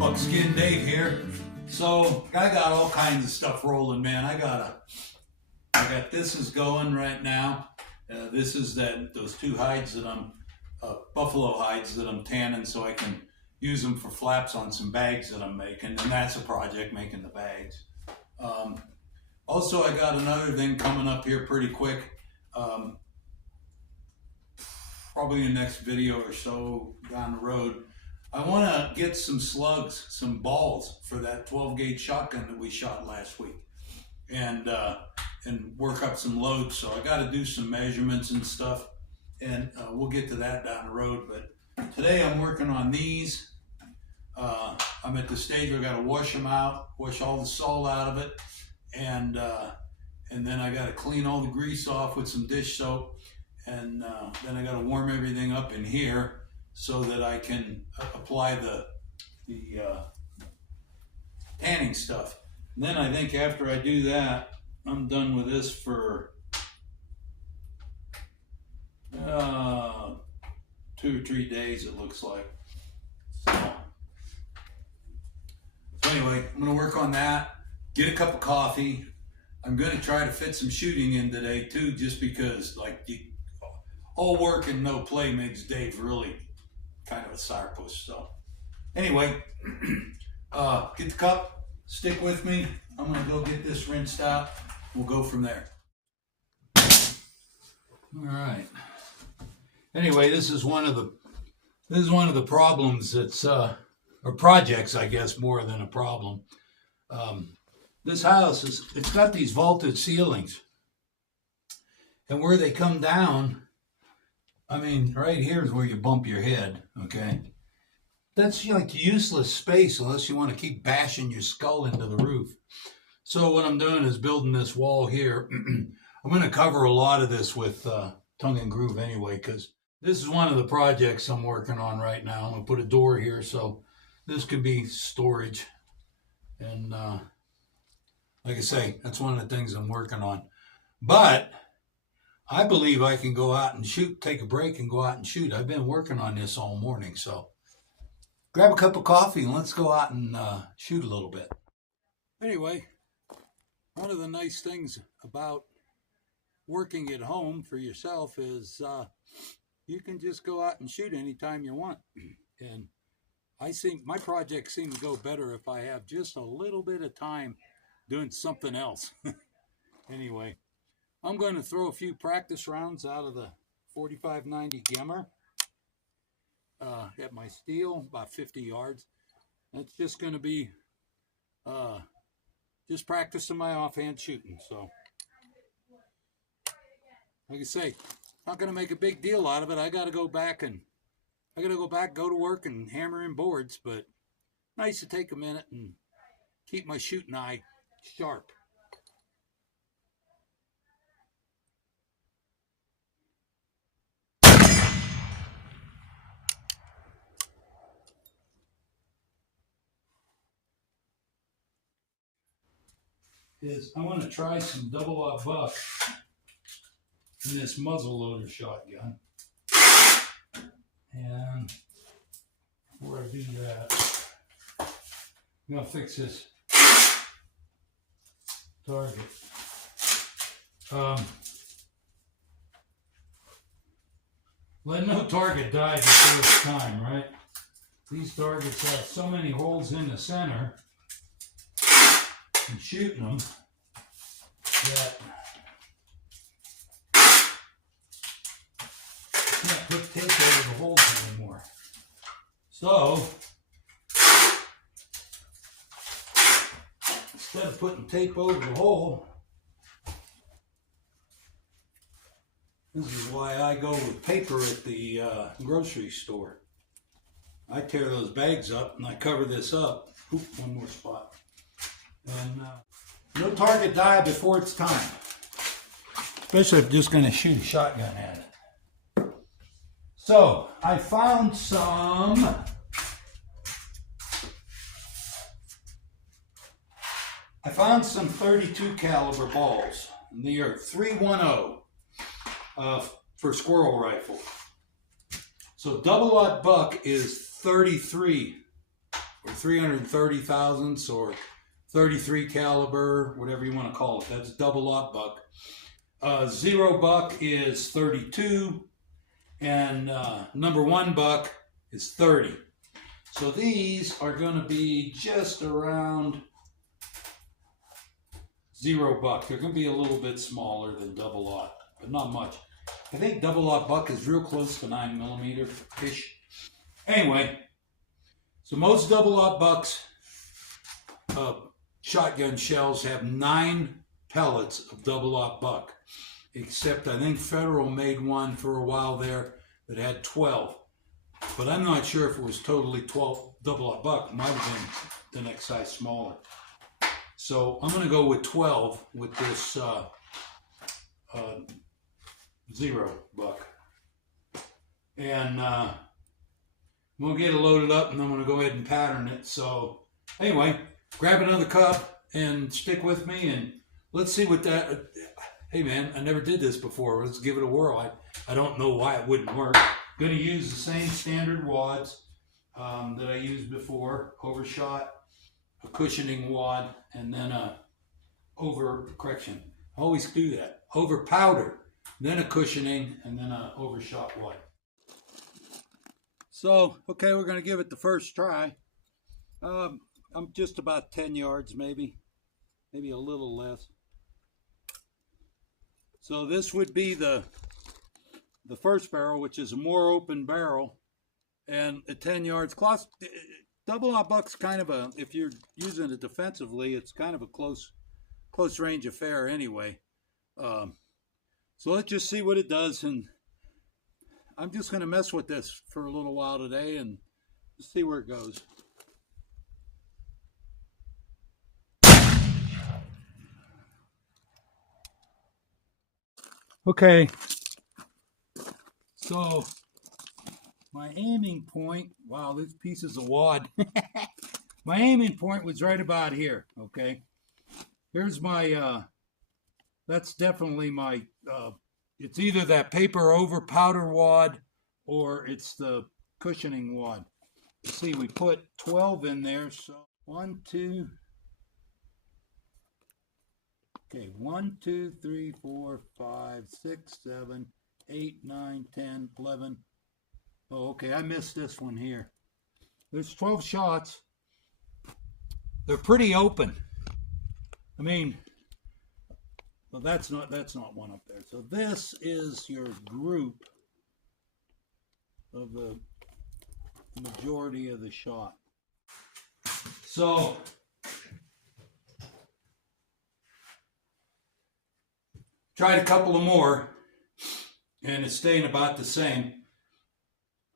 Buckskin Dave here. So I got all kinds of stuff rolling, man. I got this is going right now. This is those two hides that I'm buffalo hides that I'm tanning so I can use them for flaps on some bags that I'm making, and that's a project, making the bags. Also, I got another thing coming up here pretty quick. Probably in the next video or so down the road. I want to get some slugs, some balls for that 12 gauge shotgun that we shot last week, and work up some loads. So I got to do some measurements and stuff, and we'll get to that down the road. But today I'm working on these. I'm at the stage where I got to wash them out, wash all the salt out of it, and then I got to clean all the grease off with some dish soap, and then I got to warm everything up in here so that I can apply the tanning stuff. And then I think after I do that, I'm done with this for 2 or 3 days, it looks like. So anyway, I'm gonna work on that, get a cup of coffee. I'm gonna try to fit some shooting in today too, just because all work and no play makes Dave really kind of a sourpuss. So anyway, get the cup, stick with me. I'm gonna go get this rinsed out. We'll go from there. All right. Anyway, this is one of the problems that's or projects, I guess, more than a problem. This house it's got these vaulted ceilings, and where they come down, I mean, right here is where you bump your head, okay? That's like useless space unless you want to keep bashing your skull into the roof. So what I'm doing is building this wall here. I'm going to cover a lot of this with tongue and groove anyway, because this is one of the projects I'm working on right now. I'm going to put a door here, so this could be storage. And like I say, that's one of the things I'm working on. But I believe I can go out and shoot, take a break and go out and shoot. I've been working on this all morning, so grab a cup of coffee and let's go out and shoot a little bit. Anyway, one of the nice things about working at home for yourself is you can just go out and shoot anytime you want. And I think my projects seem to go better if I have just a little bit of time doing something else. Anyway, I'm going to throw a few practice rounds out of the 45-90 Gemmer at my steel, about 50 yards. That's just going to be just practicing my offhand shooting. So, like I say, not going to make a big deal out of it. I got to go back, go to work and hammer in boards. But nice to take a minute and keep my shooting eye sharp. I want to try some double-aught buck in this muzzleloader shotgun. And before I do that, I'm going to fix this target. Let no target die the first time, right? These targets have so many holes in the center and shooting them that you can't put tape over the holes anymore. So instead of putting tape over the hole, this is why I go with paper at the grocery store. I tear those bags up and I cover this up. Oop, one more spot. And no target die before it's time. Especially if you're just going to shoot a shotgun at it. So, I found some I found some .32 caliber balls. And they are 310 for squirrel rifle. So double-aught buck is 33 or 330 thousandths or 33 caliber, whatever you want to call it. That's double-aught buck. 0 buck is 32, and number 1 buck is 30. So these are going to be just around 0 buck. They're going to be a little bit smaller than double-aught, but not much. I think double-aught buck is real close to 9mm-ish. Anyway, so most double-aught bucks shotgun shells have 9 pellets of double-aught buck, except I think Federal made one for a while there that had 12. But I'm not sure if it was totally 12 double-aught buck. It might have been the next size smaller. So I'm going to go with 12 with this 0 buck. And we'll get it loaded up, and I'm going to go ahead and pattern it. So anyway, grab another cup and stick with me, and let's see what that... Hey man, I never did this before. Let's give it a whirl. I don't know why it wouldn't work. Going to use the same standard wads that I used before. Overshot, a cushioning wad, and then a correction. I always do that. Over powder, then a cushioning, and then a overshot wad. So, okay, we're going to give it the first try. I'm just about 10 yards, maybe a little less. So this would be the first barrel, which is a more open barrel, and at 10 yards. Double-aught buck's kind of a, if you're using it defensively, it's kind of a close range affair anyway. So let's just see what it does, and I'm just going to mess with this for a little while today and see where it goes. Okay, so my aiming point, wow, this piece is a wad. My aiming point was right about here, okay? Here's my, that's definitely my, it's either that paper over powder wad or it's the cushioning wad. You see, we put 12 in there, so 1, 2, okay, 1, 2, 3, 4, 5, 6, 7, 8, 9, 10, 11. Oh, okay, I missed this one here. There's 12 shots. They're pretty open. I mean, well, that's not one up there. So this is your group of the majority of the shot. So tried a couple of more, and it's staying about the same.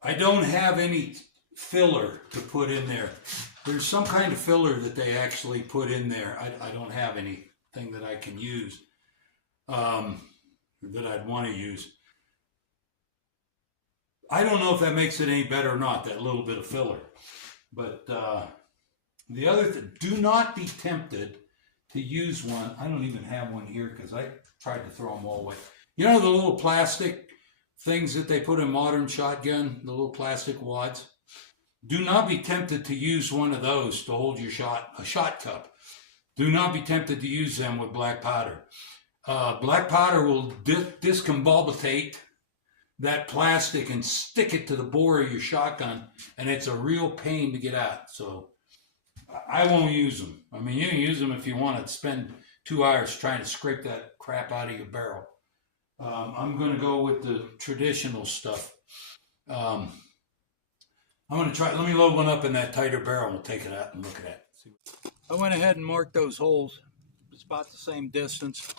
I don't have any filler to put in there. There's some kind of filler that they actually put in there. I don't have anything that I can use, that I'd want to use. I don't know if that makes it any better or not, that little bit of filler. But the other thing, do not be tempted to use one. I don't even have one here because I tried to throw them all away. You know the little plastic things that they put in modern shotgun, the little plastic wads? Do not be tempted to use one of those to hold your shot, a shot cup. Do not be tempted to use them with black powder. Black powder will discombobulate that plastic and stick it to the bore of your shotgun, and it's a real pain to get out. So I won't use them. I mean, you can use them if you want to spend 2 hours trying to scrape that crap out of your barrel. I'm going to go with the traditional stuff. I'm going to try, let me load one up in that tighter barrel. We'll take it out and look at it. I went ahead and marked those holes. It's about the same distance.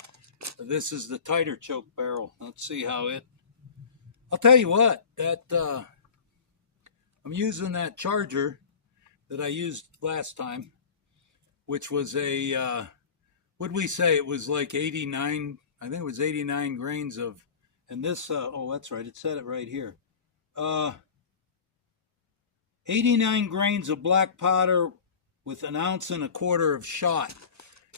This is the tighter choke barrel. Let's see how it, I'll tell you what, that I'm using that charger that I used last time, which was a, what did we say? It was like 89, I think it was 89 grains of, and this, oh, that's right, it said it right here. 89 grains of black powder with 1.25 ounces of shot.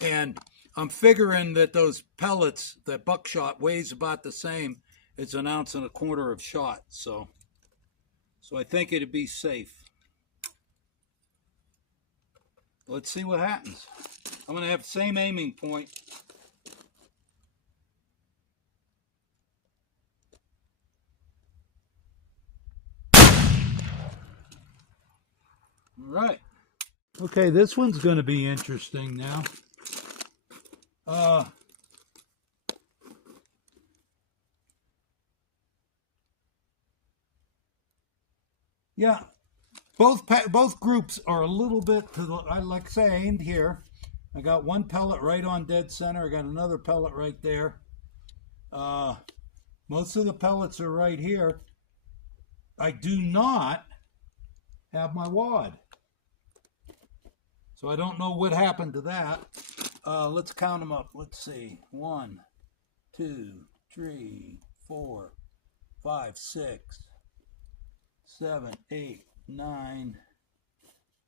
And I'm figuring that those pellets, that buckshot, weighs about the same. It's 1.25 ounces of shot. So I think it'd be safe. Let's see what happens. I'm going to have the same aiming point. All right. Okay, this one's going to be interesting now. Yeah, both groups are a little bit to the, I like I say, I aimed here. I got one pellet right on dead center. I got another pellet right there. Most of the pellets are right here. I do not have my wad. So I don't know what happened to that. Let's count them up. Let's see. 1, 2, 3, 4, 5, 6, 7, 8, 9,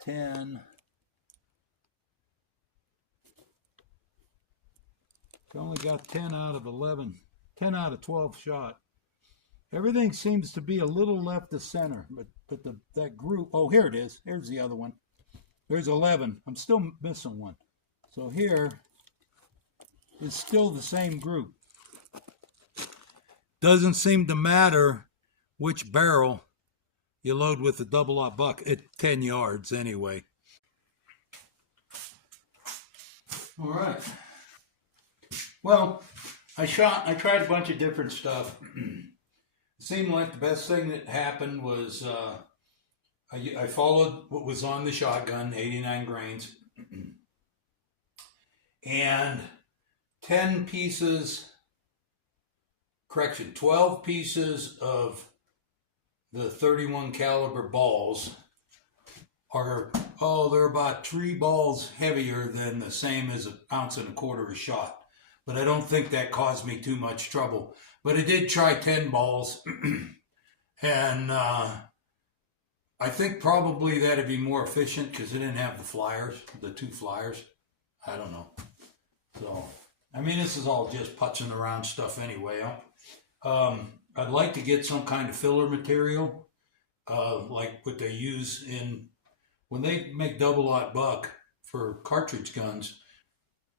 10. I only got 10 out of 11, 10 out of 12 shot. Everything seems to be a little left of center, but that group, oh, here it is. Here's the other one. There's 11. I'm still missing one. So here is still the same group. Doesn't seem to matter which barrel you load with the double-aught buck at 10 yards anyway. All right. Well, I tried a bunch of different stuff. It seemed like the best thing that happened was I followed what was on the shotgun, 89 grains, and 12 pieces of the 31 caliber balls are, they're about 3 balls heavier than the same as 1.25 ounces a shot. But I don't think that caused me too much trouble. But I did try 10 balls, and I think probably that'd be more efficient because it didn't have the flyers, the 2 flyers. I don't know. So, I mean, this is all just putzing around stuff anyway. I'd like to get some kind of filler material, like what they use when they make double-aught buck for cartridge guns.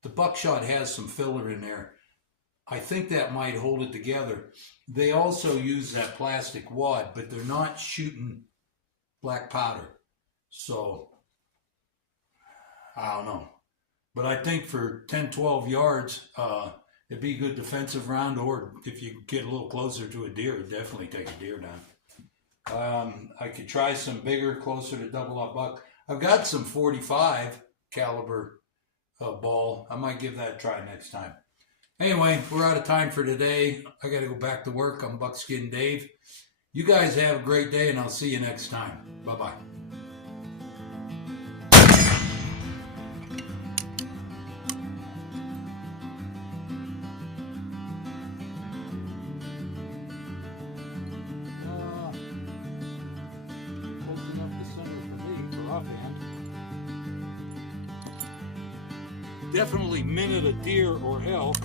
The buckshot has some filler in there. I think that might hold it together. They also use that plastic wad, but they're not shooting black powder. So, I don't know. But I think for 10, 12 yards, it'd be a good defensive round, or if you get a little closer to a deer, it'd definitely take a deer down. I could try some bigger, closer to double-aught buck. I've got some 45 caliber ball. I might give that a try next time. Anyway, we're out of time for today. I got to go back to work. I'm Buckskin Dave. You guys have a great day, and I'll see you next time. Bye-bye. Closing up the center for me for offhand. Definitely minute a deer or elk.